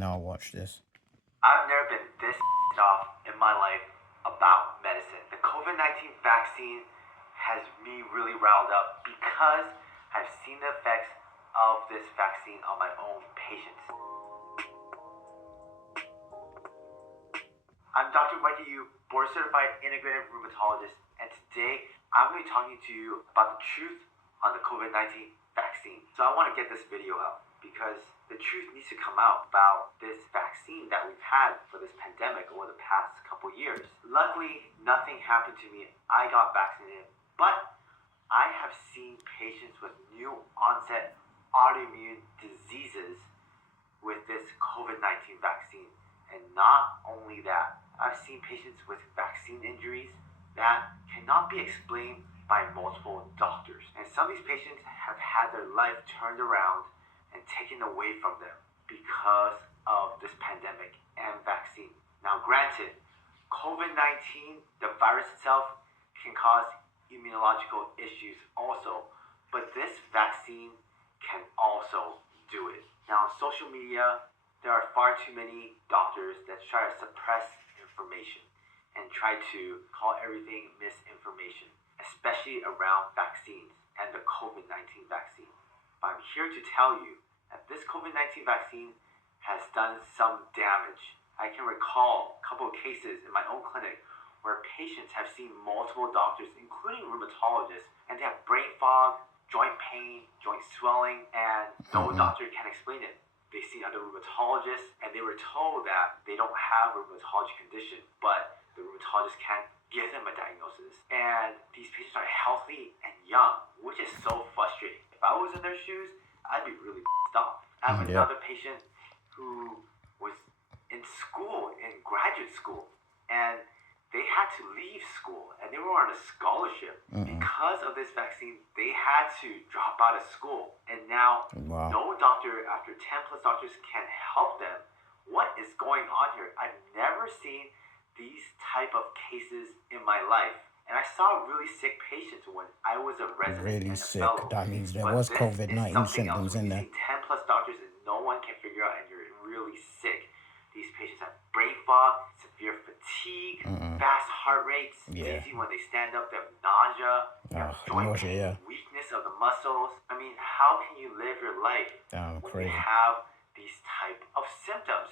Now watch this. I've never been this off in my life about medicine. The COVID-19 vaccine has me really riled up because I've seen the effects of this vaccine on my own patients. I'm Dr. Mikey Yu, board-certified integrative rheumatologist, and today I'm going to be talking to you about the truth on the COVID-19 vaccine. So I want to get this video out because the truth needs to come out about this vaccine that we've had for this pandemic over the past couple years. Luckily, nothing happened to me. I got vaccinated, but I have seen patients with new onset autoimmune diseases with this COVID-19 vaccine. And not only that, I've seen patients with vaccine injuries that cannot be explained by multiple doctors. And some of these patients have had their life turned around and taken away from them because of this pandemic and vaccine. Now granted, COVID-19, the virus itself, can cause immunological issues also, but this vaccine can also do it. Now on social media, there are far too many doctors that try to suppress information and try to call everything misinformation, especially around vaccines and the COVID-19 vaccine. But I'm here to tell you that this COVID-19 vaccine has done some damage. I can recall a couple of cases in my own clinic where patients have seen multiple doctors, including rheumatologists, and they have brain fog, joint pain, joint swelling, and no doctor can explain it. They see other rheumatologists, and they were told that they don't have a rheumatology condition, but the rheumatologist can't give them a diagnosis. And these patients are healthy and young, which is so frustrating. If I was in their shoes, I'd be really pissed off. I have another patient who was in school, in graduate school, and they had to leave school, and they were on a scholarship. Because of this vaccine, they had to drop out of school. And now, no doctor, after 10 plus doctors, can help them. What is going on here? I've never seen these type of cases in my life. And I saw really sick patients when I was a resident Really and a sick. fellow. That means there But was this COVID-19 is something symptoms else. When in you there. see 10 plus doctors and no one can figure out, and you're really sick. These patients have brain fog, severe fatigue, fast heart rates, dizzy when they stand up, they have nausea, joint pain, weakness of the muscles. I mean, how can you live your life when you have these type of symptoms?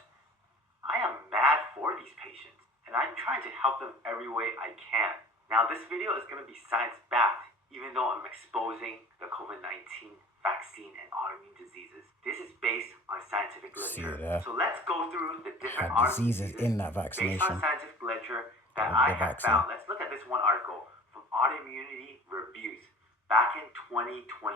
I am mad for these patients, and I'm trying to help them every way I can. Now, this video is going to be science-backed, even though I'm exposing the COVID-19 vaccine and autoimmune diseases. This is based on scientific literature. So let's go through the different diseases in that vaccination. Based on scientific literature that I have found. Let's look at this one article from Autoimmunity Reviews back in 2023.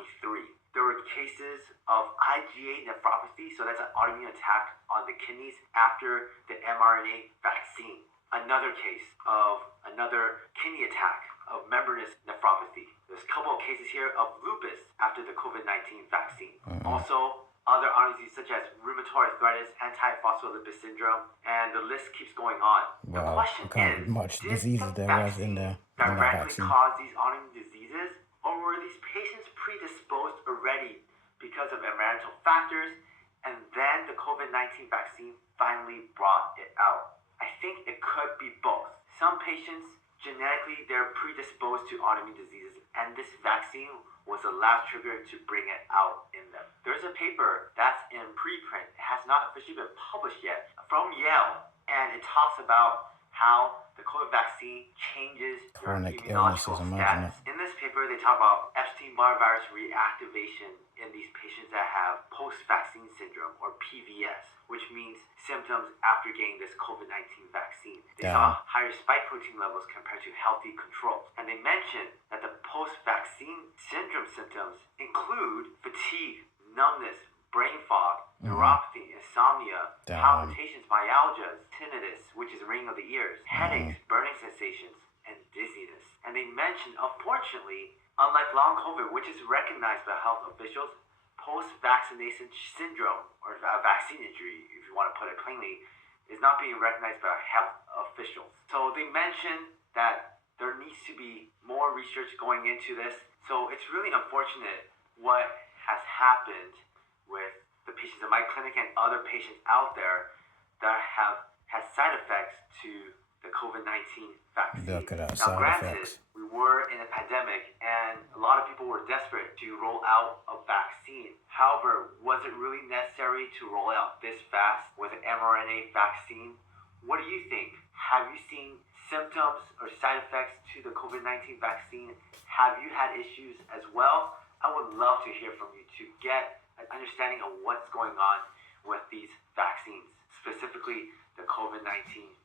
There were cases of IgA nephropathy, so that's an autoimmune attack on the kidneys after the mRNA vaccine. Another case of another kidney attack of membranous nephropathy. There's a couple of cases here of lupus after the COVID-19 vaccine. Also, other autoimmune diseases such as rheumatoid arthritis, antiphospholipid syndrome, and the list keeps going on. The question is, much did diseases the there was in vaccine that directly vaccine cause these autoimmune diseases, or were these patients predisposed already because of environmental factors, and then the COVID-19 vaccine finally brought it out? I think it could be both. Some patients, genetically, they're predisposed to autoimmune diseases, and this vaccine was the last trigger to bring it out in them. There's a paper that's in preprint, it has not officially been published yet, from Yale, and it talks about how the COVID vaccine changes your immunological status. In this paper, they talk about Epstein-Barr virus reactivation in these patients that have post-vaccine syndrome, or PVS, which means symptoms after getting this COVID-19 vaccine. They saw higher spike protein levels compared to healthy controls. And they mentioned that the post-vaccine syndrome symptoms include fatigue, numbness, brain fog, neuropathy, insomnia, palpitations, myalgias, tinnitus, which is ringing of the ears, headaches, burning sensations, and dizziness. And they mentioned, unfortunately, unlike long COVID, which is recognized by health officials, post-vaccination syndrome, or vaccine injury, if you want to put it plainly, is not being recognized by health officials. So they mentioned that there needs to be more research going into this. So it's really unfortunate what has happened with the patients in my clinic and other patients out there that have had side effects to the COVID-19 vaccine. Look at that, Now, side granted, effects. we were in a pandemic and a lot of people were desperate to roll out a vaccine. However, was it really necessary to roll out this fast with an mRNA vaccine? What do you think? Have you seen symptoms or side effects to the COVID-19 vaccine? Have you had issues as well? I would love to hear from you to get an understanding of what's going on with these vaccines, specifically the COVID-19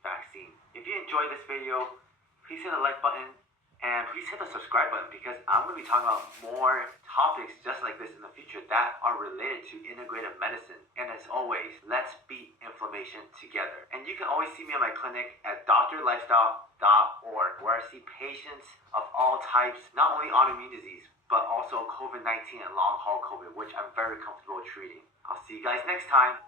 vaccine. If you enjoyed this video, please hit the like button and please hit the subscribe button because I'm going to be talking about more topics just like this in the future that are related to integrative medicine. And as always, let's beat inflammation together. And you can always see me at my clinic at drlifestyle.org, where I see patients of all types, not only autoimmune disease, but also COVID-19 and long haul COVID, which I'm very comfortable treating. I'll see you guys next time.